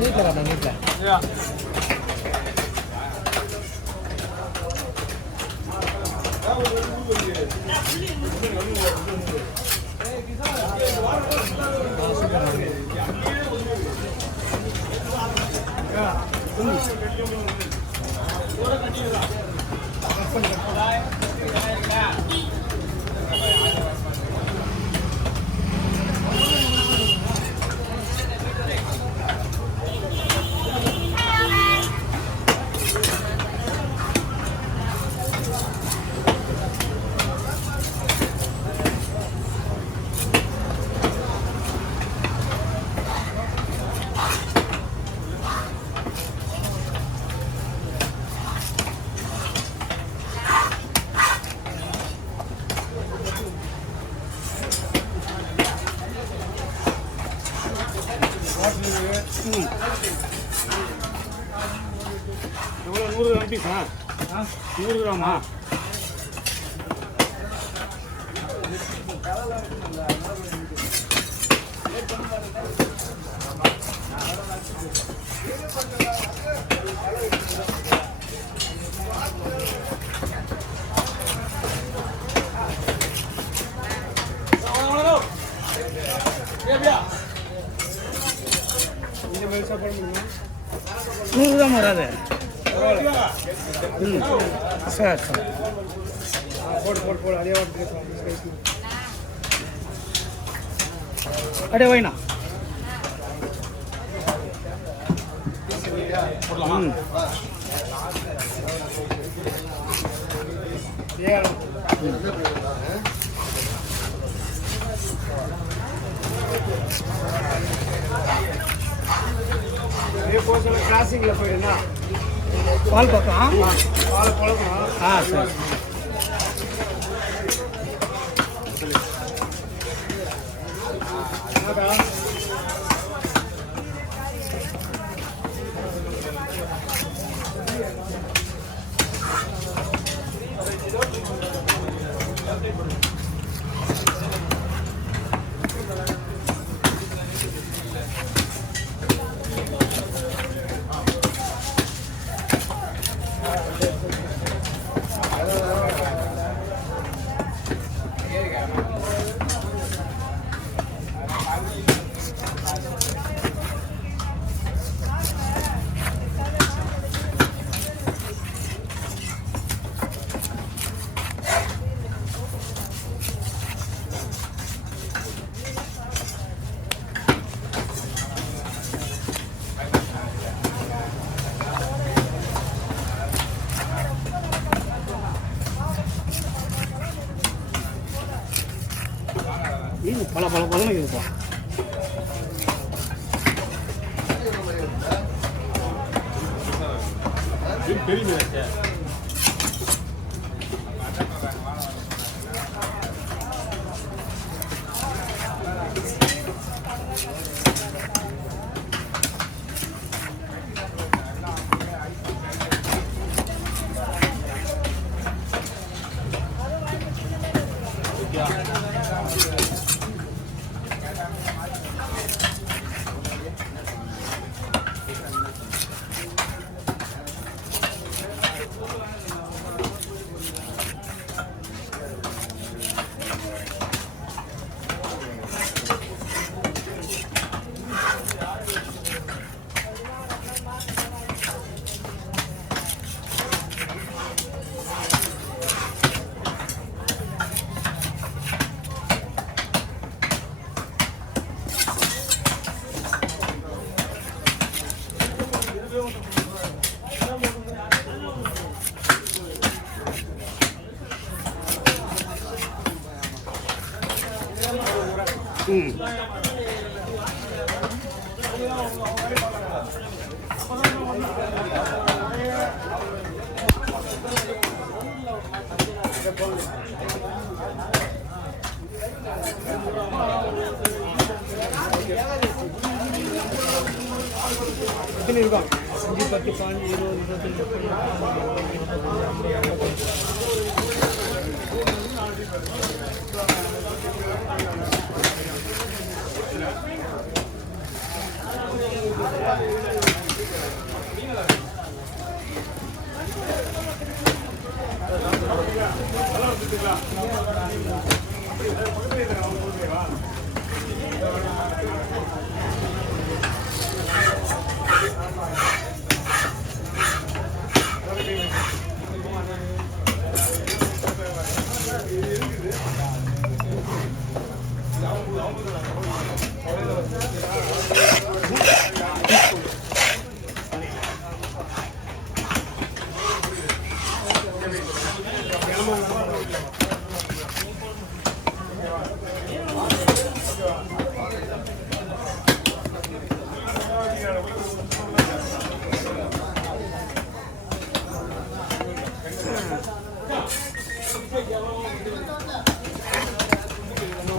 நீட்டில் வரணும் நீட்டில். எவ்வளோ 100 கிராம் பீஸா? 100 கிராமா? நூறு கிராம் வராது. சார் போடு அதே அடே வைண்ணா. கிராசிங்கில் போயிடுண்ணா பால் பக்கம் பால் குழப்பம். சார் பல இருக்குப்பா. பெரிய எத்தனை இருக்கும்? 5, 10, 15, 20, 25, 30.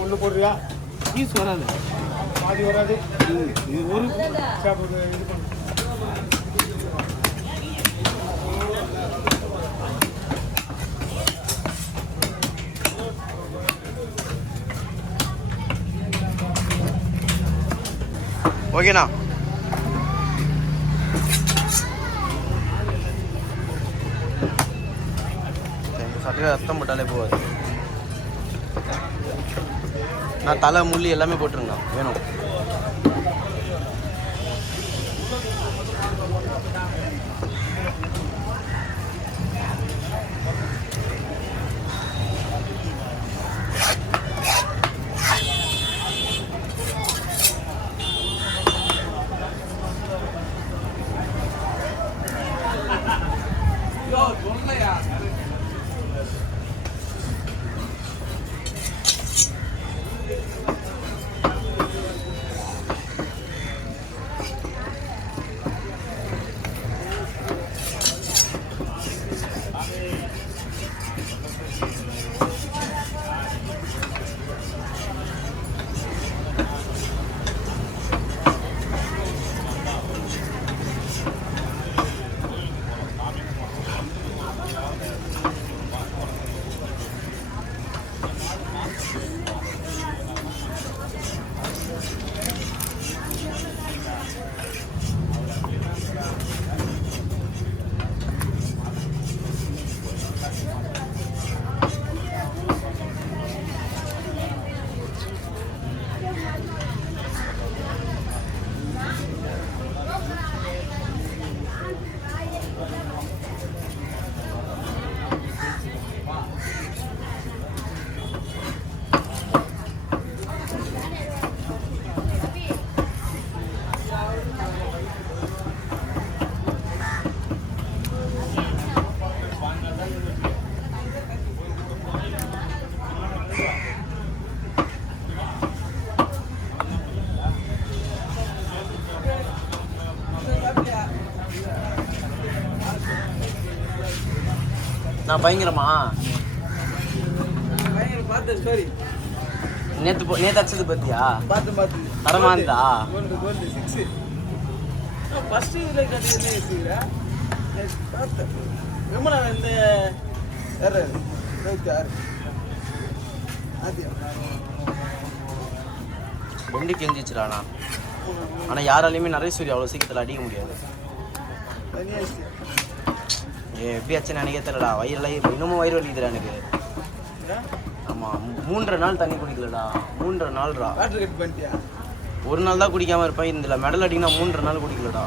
ஒன்று போடுறியா? பீஸ் வராது, பாதி வராது. இது ஒரு சாப்பிடுறது இது பண்ணு. ஓகேண்ணா. சட்டையில் ரத்தம் போட்டாலே போகாது. நான் தலை முள்ளி எல்லாமே போட்டுருங்கண்ணா வேணும். நான் பயங்கரமா பார்த்த ஸ்டோரி நேற்று அடிச்சது பத்தியா? பார்த்து தரமா இருந்தா? கோல்டு 6 ஃபர்ஸ்ட் இதில் கட்டி என்ன வச்சுக்கிறா பார்த்தேன். ரொம்ப நான் இந்த 26 வெண்டி கிழிஞ்சிச்சுடாண்ணா. ஆனால் யாராலையுமே நிறைய சூரிய அவ்வளோ சீக்கிரத்தில் அடிக்க முடியாது. தனியாக எப்படி ஆச்சுன்னு நினைக்க தெரியலடா. வயிறுலாம் இன்னமும் வயிறு வலிக்குதுடா எனக்கு. ஆமாம், 3.5 நாள் தண்ணி குடிக்கலடா. 3.5 நாள்டா. வாட்டர் கட் பண்ணிட்டியா? ஒரு நாள் தான் குடிக்காமல் இருப்பேன். இதில் மெடல் அடிக்கினா 3.5 நாள் குடிக்கலடா.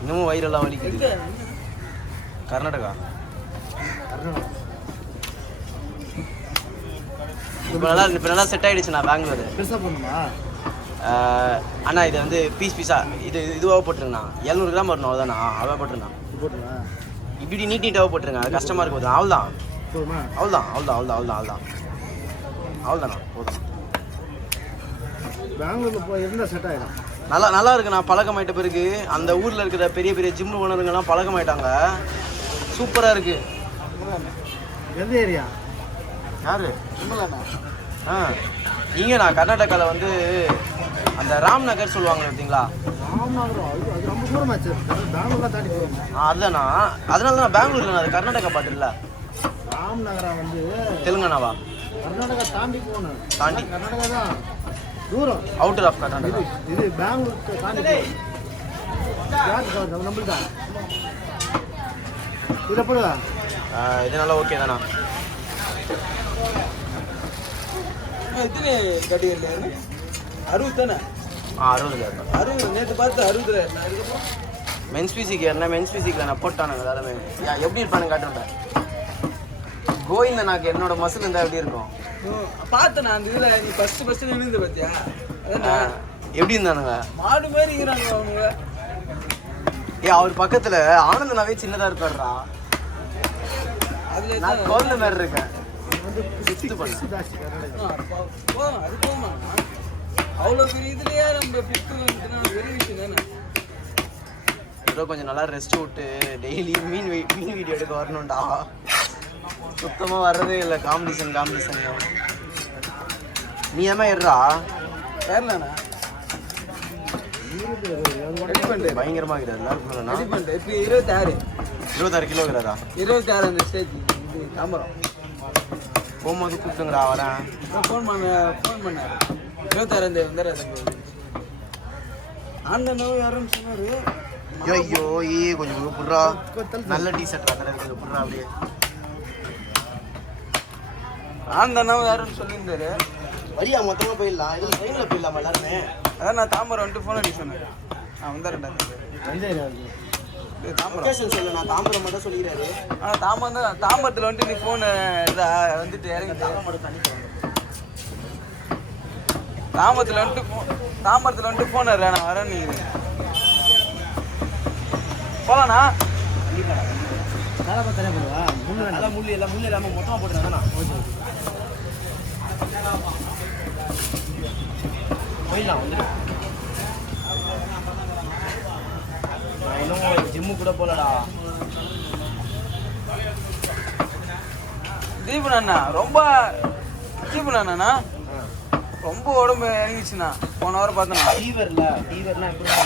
இன்னமும் வயிறெல்லாம் வலிக்குது. கர்நாடகா. இப்போ நல்லா செட் ஆகிடுச்சுண்ணா பெங்களூர். பெருசாக போடணுமா? அண்ணா இது வந்து பீஸாக இதுவாக போட்டுருங்கண்ணா. 700 கிராம் வரணும், அவ்வளோதாண்ணா. அவ்வளோ போட்டுருண்ணா. இப்படி நீட்டாக போட்டுருங்க. அது கஷ்டமாக இருக்கும். போதும், அவ்வளோதான் அவ்வளோதாண்ணா. போதும். பெங்களூரில் போய் இருந்தால் செட் ஆகிடும். நல்லா இருக்குண்ணா. பழக்கமாயிட்ட பிறகு அந்த ஊரில் இருக்கிற பெரிய பெரிய ஜிம் ஓனருங்கெல்லாம் பழக்கமாயிட்டாங்க. சூப்பராக இருக்குது. எந்த ஏரியா? யார்? விமலாண்ணா. இங்கேண்ணா கர்நாடகாவில் வந்து அந்த ராம்நகர் சொல்லுவாங்க பார்த்தீங்களா? ராம்நகரம் அது ரொம்ப தூரமாச்சு. பெங்களூர்லாம் தாண்டி போகணும். அதுதாண்ணா. அதனால தான் பெங்களூர்ல அது கர்நாடகா பாட்டு இல்லை. ராம்நகரா வந்து தெலுங்கானாவா? கர்நாடகா தாண்டி போகணும். தாண்டி கர்நாடகா தான் தூரம். Outer of Karnataka. இது பெங்களூர் தாண்டி நம்மளுக்கு தான் இதில் போடுவா. இது நல்லா ஓகே தானா? எத்தனை கட்டி இல்லை 60 தானே 60 இருக்கும் 60 நேற்று பார்த்து 60 அதுக்கப்புறம் மென்ஸ் ஃபிசிக் ஏறினா மென்ஸ் ஃபிசிக்கில் நான் போட்டானுங்க எல்லாருமே எப்படி இருப்பானு காட்டுவேன் கோயிந்த நாக்கு என்னோட மசில் இருந்தால் எப்படி இருக்கும் பார்த்தேன் நான் அந்த இதில் நீ ஃபஸ்ட்டு நின்று பார்த்தியா அதான் எப்படி இருந்தானுங்க மாடு மாதிரி இருக்கிறாங்க அவங்க அவர் பக்கத்தில் ஆனந்தனாவே சின்னதாக இருப்பாருடா அதில் நான் குழந்த மாதிரி இருக்கேன் அது போமா அவ்வளோ பெரிய இதுலையே நம்ம ஃபிஃப்த்து வந்துட்டுனா பெரிய விஷயம் தானே ஏதோ கொஞ்சம் நல்லா ரெஸ்ட் விட்டு டெய்லி மீன் வீடியோ எடுக்க வரணும்டா சுத்தமாக வர்றதே இல்லை காம்படிஷன் நீ ஏமா ஏறா ஏறலாண்ணா ரெடி பண்ணிட்டு பயங்கரமாக இருக்கிறாரு ரெடி பண்ணிட்டு இப்போ 26 கிலோ இருக்கிறாரா 26 அந்த ஸ்டேஜ் இது தாம்பரம் போகும்போது கூப்பிட்டுங்கடா வரேன் ஃபோன் பண்ணார் 26 வந்துடுறாரு ஆண்டனோ யாருன்னு சொன்னார் ஐயோ கொஞ்சம் புட்றா நல்ல டீஷர்ட் அதில் இருக்குது புட்றா அப்படியே ஆண்டனோ யாருன்னு சொல்லியிருந்தாரு வரியா மொத்தமாக போயிடலாம் இதில் ட்ரெயினில் போயிடலாமா எல்லாருமே அதான் நான் தாம்பரம் வந்துட்டு ஃபோன் அடிக்க சொன்னேன் நான் வந்துடுறேன்டா தாம்பரம் லொக்கேஷன் சொல்லு நான் தாம்பரம் மட்டும் சொல்லிக்கிறாரு ஆனால் தாம்பரத்தில் வந்துட்டு நீ ஃபோனு வந்துட்டு இறங்கி தாம்பரத்தில் வந்துட்டு ஃபோன் இல்லை நான் வரேன் நீ போகலாண்ணா நல்லா முள்ளு இல்லாமல் மொத்தமாக போட்டுருந்தாண்ணா போயிடலாம் வந்துடும் நான் இன்னும் ஜிம்மு கூட போகலடா தீபனா ரொம்ப உடம்பு இறங்கிச்சுண்ணா போன வாரம் பார்த்தேண்ணா ஃபீவர்லாம் எப்படி